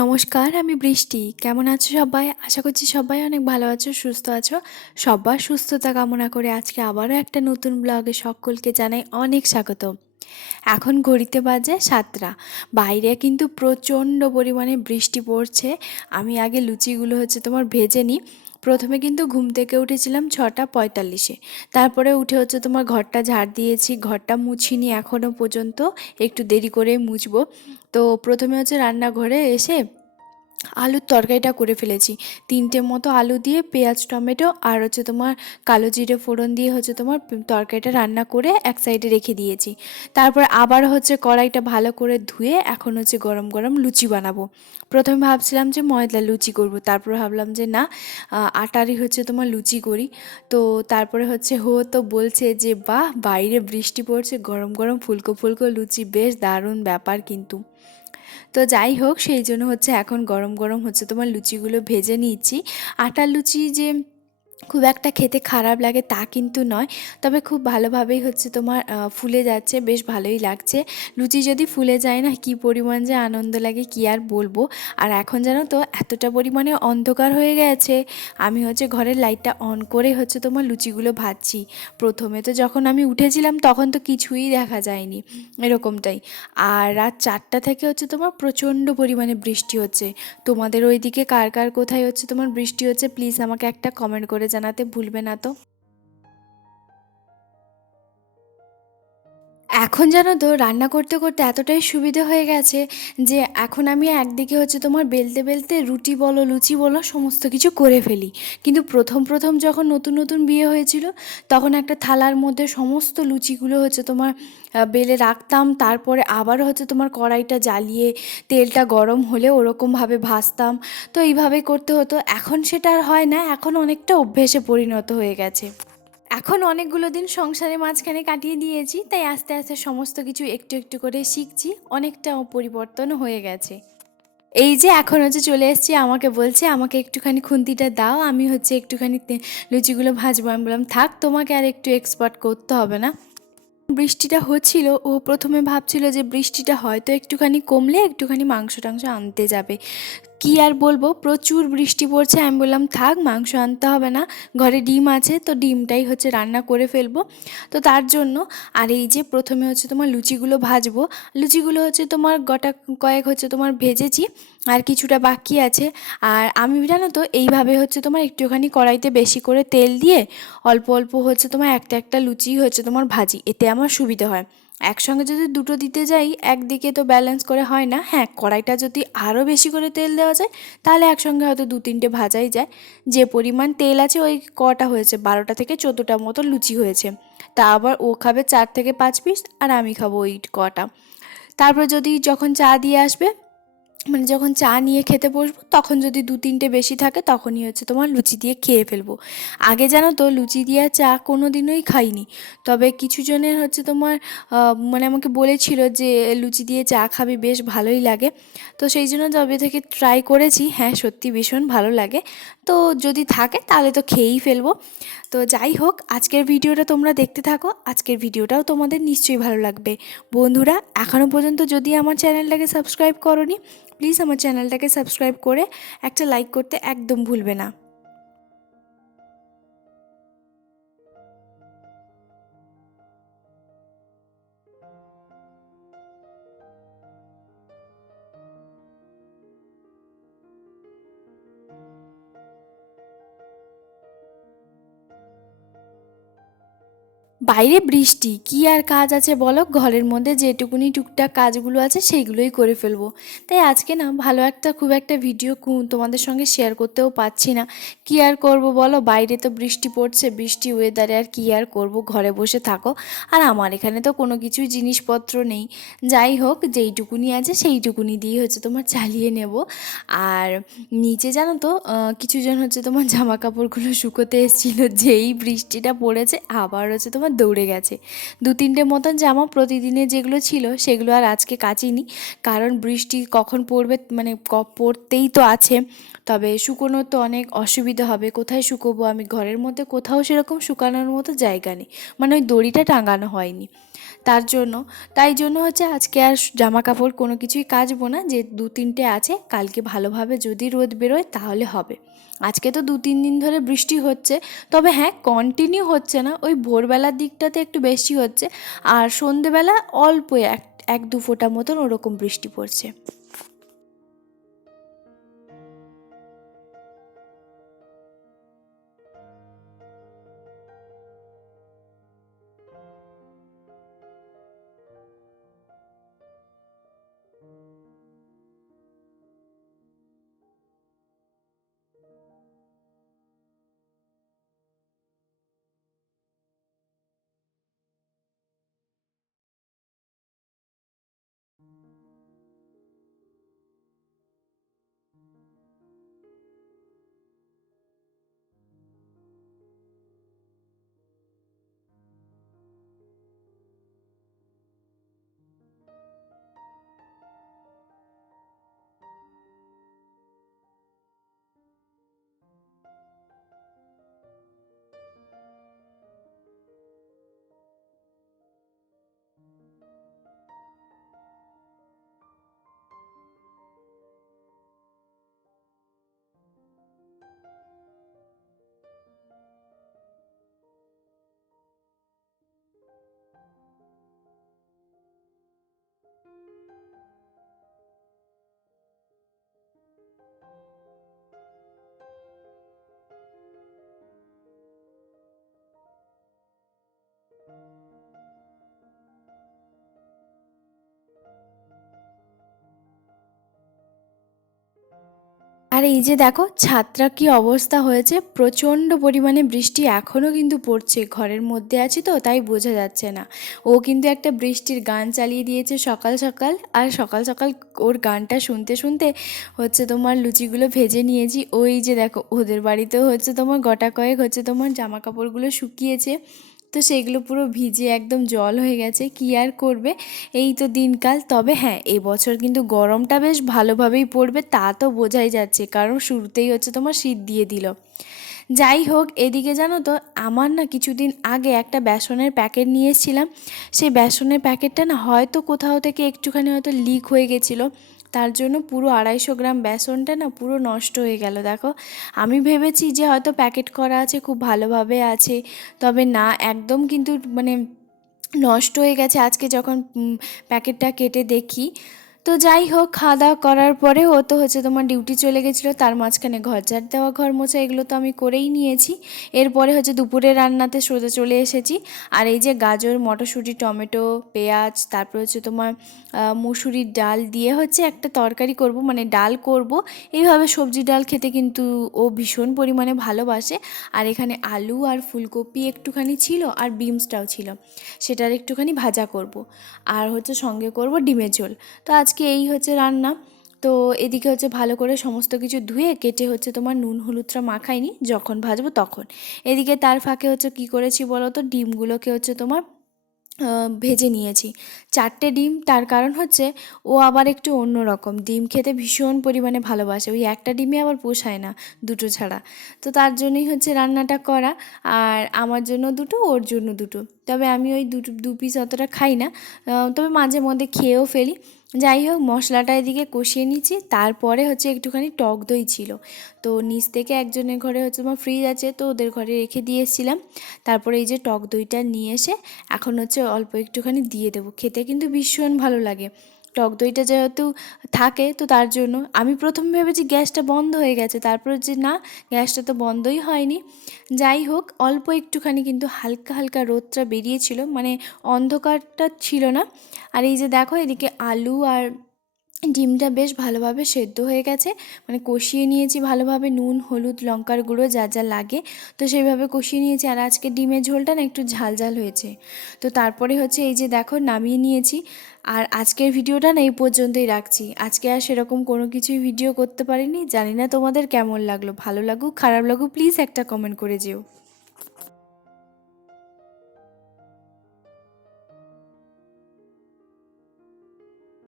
নমস্কার, আমি বৃষ্টি। কেমন আছো সবাই? আশা করছি সবাই অনেক ভালো আছো, সুস্থ আছো। সবার সুস্থতা কামনা করে আজকে আবারও একটা নতুন ব্লগে সকলকে জানাই অনেক স্বাগত। এখন ঘড়িতে বাজে ৭টা। বাইরে কিন্তু প্রচণ্ড পরিমাণে বৃষ্টি পড়ছে। আমি আগে লুচিগুলো তোমার ভেজে নিই। প্রথমে কিন্তু ঘুম থেকে উঠেছিলাম ৬টা ৪৫-এ। তারপরে উঠে তোমার ঘরটা ঝাড় দিয়েছি, ঘরটা মুছিনি এখনও পর্যন্ত, একটু দেরি করে মুছবো। তো প্রথমে রান্নাঘরে এসে আলুর তরকারিটা করে ফেলেছি। ৩টে মতো আলু দিয়ে পেঁয়াজ টমেটো আর তোমার কালো জিরে ফোড়ন দিয়ে তোমার তরকারিটা রান্না করে এক সাইডে রেখে দিয়েছি। তারপর আবার কড়াইটা ভালো করে ধুয়ে এখন গরম গরম লুচি বানাবো। প্রথমে ভাবছিলাম যে ময়দা লুচি করব, তারপর ভাবলাম যে না, আটারই তোমার লুচি করি। তো তারপরে তো বলছে যে বাহ, বাইরে বৃষ্টি পড়ছে, গরম গরম ফুলকো ফুলকো লুচি, বেশ দারুণ ব্যাপার কিন্তু। তো যাই হোক, সেই জন্য এখন গরম গরম তোমার লুচিগুলো ভেজে নিচ্ছি। আটার লুচি যে খুব একটা খেতে খারাপ লাগে তা কিন্তু নয়, তবে খুব ভালোভাবেই তোমার ফুলে যাচ্ছে, বেশ ভালোই লাগছে। লুচি যদি ফুলে যায় না, কি পরিমাণ যে আনন্দ লাগে কি আর বলবো। আর এখন জানো তো এতটা পরিমাণে অন্ধকার হয়ে গেছে, আমি ঘরের লাইটটা অন করে তোমার লুচিগুলো ভাজছি। প্রথমে তো যখন আমি উঠেছিলাম তখন তো কিছুই দেখা যায়নি, এরকমটাই। আর রাত 4টা থেকে তোমার প্রচণ্ড পরিমাণে বৃষ্টি হচ্ছে। তোমাদের ওইদিকে কার কার কোথায় তোমার বৃষ্টি হচ্ছে, প্লিজ আমাকে একটা কমেন্ট করে জানাতে ভুলবে না তো। এখন জানো তো রান্না করতে করতে এতটাই সুবিধে হয়ে গেছে যে এখন আমি একদিকে তোমার বেলতে বেলতে রুটি বলো লুচি বলো সমস্ত কিছু করে ফেলি। কিন্তু প্রথম প্রথম যখন নতুন নতুন বিয়ে হয়েছিল, তখন একটা থালার মধ্যে সমস্ত লুচিগুলো তোমার বেলে রাখতাম, তারপরে আবার তোমার কড়াইটা জ্বালিয়ে তেলটা গরম হলে ওরকমভাবে ভাজতাম। তো এইভাবে করতে হতো, এখন সেটা আর হয় না, এখন অনেকটা অভ্যেসে পরিণত হয়ে গেছে। এখন অনেকগুলো দিন সংসারের মাঝখানে কাটিয়ে দিয়েছি, তাই আস্তে আস্তে সমস্ত কিছু একটু একটু করে শিখছি, অনেকটা পরিবর্তন হয়ে গেছে। এই যে এখন চলে এসেছি, আমাকে বলছে আমাকে একটুখানি খুন্তিটা দাও, আমি একটুখানি লুচিগুলো ভাজবো। আমি বললাম থাক, তোমাকে আর একটু এক্সপার্ট করতে হবে না। বৃষ্টিটা হচ্ছিল, ও প্রথমে ভাবছিল যে বৃষ্টিটা হয়তো একটুখানি কমলে একটুখানি মাংস টাংস আনতে যাবে। কি আর বলবো, প্রচুর বৃষ্টি পড়ছে। আমি বললাম থাক, মাংস আনতে হবে না, ঘরে ডিম আছে, তো ডিমটাই রান্না করে ফেলবো। তো তার জন্য আর এই যে প্রথমে তোমার লুচিগুলো ভাজবো। লুচিগুলো তোমার গোটা কয়েক তোমার ভেজেছি, আর কিছুটা বাকি আছে। আর আমি জানো তো এইভাবে তোমার একটুখানি কড়াইতে বেশি করে তেল দিয়ে অল্প অল্প তোমার একটা একটা লুচি তোমার ভাজি, এতে আমার সুবিধা হয়। একসঙ্গে যদি দুটো দিতে যাই, একদিকে তো ব্যালেন্স করে হয় না। হ্যাঁ, কড়াইটা যদি আরও বেশি করে তেল দেওয়া যায়, তাহলে একসঙ্গে হয়তো 2-3টে ভাজাই যায়। যে পরিমাণ তেল আছে ওই কটা হয়েছে, 12টা থেকে 14টা মতো লুচি হয়েছে। তা আবার ও খাবে 4 থেকে 5 পিস, আর আমি খাবো ওই কটা। তারপর যখন চা দিয়ে আসবে, মানে যখন চা নিয়ে খেতে বসবো, তখন যদি 2-3টে বেশি থাকে, তখনই তোমার লুচি দিয়ে খেয়ে ফেলবো। আগে জানো তো লুচি দিয়ে চা কোনো দিনই খাইনি, তবে কিছু জনের তোমার মানে আমাকে বলেছিল যে লুচি দিয়ে চা খাবি, বেশ ভালোই লাগে। তো সেই জন্য তবে থেকে ট্রাই করেছি, হ্যাঁ সত্যি ভীষণ ভালো লাগে। তো যদি থাকে তাহলে তো খেয়েই ফেলবো। তো যাই হোক, আজকের ভিডিওটা তোমরা দেখতে থাকো, আজকের ভিডিওটাও তোমাদের নিশ্চয়ই ভালো লাগবে। বন্ধুরা, এখনও পর্যন্ত যদি আমার চ্যানেলটাকে সাবস্ক্রাইব করোনি, প্লিজ আমার চ্যানেলটাকে সাবস্ক্রাইব করে একটা লাইক করতে একদম ভুলবে না। বাইরে বৃষ্টি, কি আর কাজ আছে বলো, ঘরের মধ্যে যেটুকুনি টুকটাক কাজগুলো আছে সেইগুলোই করে ফেলবো। তাই আজকে না ভালো একটা খুব একটা ভিডিও তোমাদের সঙ্গে শেয়ার করতেও পারছি না। কি আর করব বলো, বাইরে তো বৃষ্টি পড়ছে, বৃষ্টি ওয়েদারে আর কি আর করব, ঘরে বসে থাকো। আর আমার এখানে তো কোনো কিছুই জিনিসপত্র নেই। যাই হোক, যেইটুকুনি আছে সেইটুকুনি দিয়ে তোমার চালিয়ে নেব। আর নিচে জানো তো কিছুজন তোমার জামা কাপড়গুলো শুকোতে এসেছিলো, যেই বৃষ্টিটা পড়েছে আবার তোমার দৌড়ে গেছে। 2-3টে মতন জামা প্রতিদিনের যেগুলো ছিল সেগুলো আর আজকে কাচিনি, কারণ বৃষ্টি কখন পড়বে মানে পড়তেই তো আছে। তবে শুকোনোর তো অনেক অসুবিধা হবে, কোথায় শুকোবো আমি, ঘরের মধ্যে কোথাও সেরকম শুকানোর মতো জায়গা নেই, মানে ওই দড়িটা টাঙানো হয়নি। তার জন্য তাই জন্য হচ্ছে আজকে আর জামা কাপড় কোনো কিছুই কাচবো না, যে 2-3টে আছে কালকে ভালোভাবে যদি রোদ বেরোয় তাহলে হবে। আজকে তো 2-3 দিন ধরে বৃষ্টি হচ্ছে, তবে হ্যাঁ কন্টিনিউ হচ্ছে না, ওই ভোরবেলার দিকটাতে একটু বেশি হচ্ছে, আর সন্ধেবেলা অল্প এক 1-2 ফোঁটা মতন ওরকম বৃষ্টি পড়ছে। আর এই যে দেখো ছাদটা কি অবস্থা হয়েছে, প্রচণ্ড পরিমাণে বৃষ্টি এখনও কিন্তু পড়ছে, ঘরের মধ্যে আছি তো তাই বোঝা যাচ্ছে না। ও কিন্তু একটা বৃষ্টির গান চালিয়ে দিয়েছে সকাল সকাল, আর সকাল সকাল ওর গানটা শুনতে শুনতে হচ্ছে তোমার লুচিগুলো ভেজে নিয়েছি। ওই যে দেখো ওদের বাড়িতেও হচ্ছে তোমার গোটা কয়েক হচ্ছে তোমার জামা কাপড়গুলো শুকিয়েছে, তো সেগুলো পুরো ভিজে একদম জল হয়ে গেছে, কী আর করবে, এই তো দিনকাল। তবে হ্যাঁ এবছর কিন্তু গরমটা বেশ ভালোভাবেই পড়বে, তা তো বোঝাই যাচ্ছে, কারণ শুরুতেই হচ্ছে তোমার শীত দিয়ে দিল। যাই হোক, এদিকে জানো তো আমার না কিছুদিন আগে একটা বেসনের প্যাকেট নিয়ে এসেছিলাম, সেই বেসনের প্যাকেটটা না হয়তো কোথাও থেকে একটুখানি হয়তো লিক হয়ে গেছিলো, তার জন্য পুরো 250 গ্রাম বেসনটা না পুরো নষ্ট হয়ে গেল। দেখো আমি ভেবেছি যে হয়তো প্যাকেট করা আছে, খুব ভালোভাবে আছে, তবে না, একদম কিন্তু মানে নষ্ট হয়ে গেছে আজকে যখন প্যাকেটটা কেটে দেখি। তো যাই হোক, খাওয়া দাওয়া করার পরে ও তো হচ্ছে তোমার ডিউটি চলে গেছিলো, তার মাঝখানে ঘর ঝাড় দেওয়া ঘর মোছা এগুলো তো আমি করেই নিয়েছি। এরপরে হচ্ছে দুপুরে রান্নাতে সোজা চলে এসেছি। আর এই যে গাজর, মটরশুঁটি, টমেটো, পেঁয়াজ, তারপর হচ্ছে তোমার মুসুরির ডাল দিয়ে হচ্ছে একটা তরকারি করব, মানে ডাল করব। এইভাবে সবজি ডাল খেতে কিন্তু ও ভীষণ পরিমাণে ভালোবাসে। আর এখানে আলু আর ফুলকপি একটুখানি ছিল, আর বিনসটাও ছিল, সেটার একটুখানি ভাজা করব। আর হচ্ছে সঙ্গে করব ডিমের ঝোল। তো আজকে এই হচ্ছে রান্না। তো এদিকে হচ্ছে ভালো করে সমস্ত কিছু ধুয়ে কেটে হচ্ছে তোমার নুন হলুদটা মাখাইনি, যখন ভাজবো তখন। এদিকে তার ফাঁকে হচ্ছে কী করেছি বলো তো, ডিমগুলোকে হচ্ছে তোমার ভেজে নিয়েছি 4টে ডিম। তার কারণ হচ্ছে ও আবার একটু অন্য রকম, ডিম খেতে ভীষণ পরিমাণে ভালোবাসে, ওই একটা ডিমে আবার পোষায় না দুটো ছাড়া। তো তার জন্যই হচ্ছে রান্নাটা করা, আর আমার জন্য দুটো, ওর জন্য দুটো। তবে আমি ওই দুটো 2 পিস অতটা খাই না, তবে মাঝে মধ্যে খেয়েও ফেলি। যাই হোক, মশলাটা এদিকে কষিয়ে নিচ্ছি, তারপরে হচ্ছে একটুখানি টক দই ছিল, তো নিচ থেকে একজনের ঘরে হচ্ছে আমার ফ্রিজ আছে, তো ওদের ঘরে রেখে দিয়ে এসেছিলাম। তারপরে এই যে টক দইটা নিয়ে এসে এখন হচ্ছে অল্প একটুখানি দিয়ে দেবো, খেতে কিন্তু ভীষণ ভালো লাগে। টক দইটা যেহেতু থাকে, তো তার জন্য আমি প্রথম ভেবেছি গ্যাসটা বন্ধ হয়ে গেছে, তারপর যে না, গ্যাসটা তো বন্ধই হয়নি। যাই হোক, অল্প একটুখানি কিন্তু হালকা হালকা রোদটা বেরিয়েছিল, মানে অন্ধকারটা ছিল না। আর এই যে দেখো এদিকে আলু আর ডিমটা বেশ ভালোভাবে সেদ্ধ হয়ে গেছে, মানে কষিয়ে নিয়েছি ভালোভাবে, নুন হলুদ লঙ্কার গুঁড়ো যা যা লাগে তো সেইভাবে কষিয়ে নিয়েছি। আর আজকে ডিমের ঝোলটা না একটু ঝাল ঝাল হয়েছে। তো তারপরে হচ্ছে এই যে দেখো নামিয়ে নিয়েছি। আর আজকের ভিডিওটা না এই পর্যন্তই রাখছি, আজকে আর সেরকম কোনো কিছুই ভিডিও করতে পারিনি। জানি না তোমাদের কেমন লাগলো, ভালো লাগুক খারাপ লাগুক প্লিজ একটা কমেন্ট করে যেও।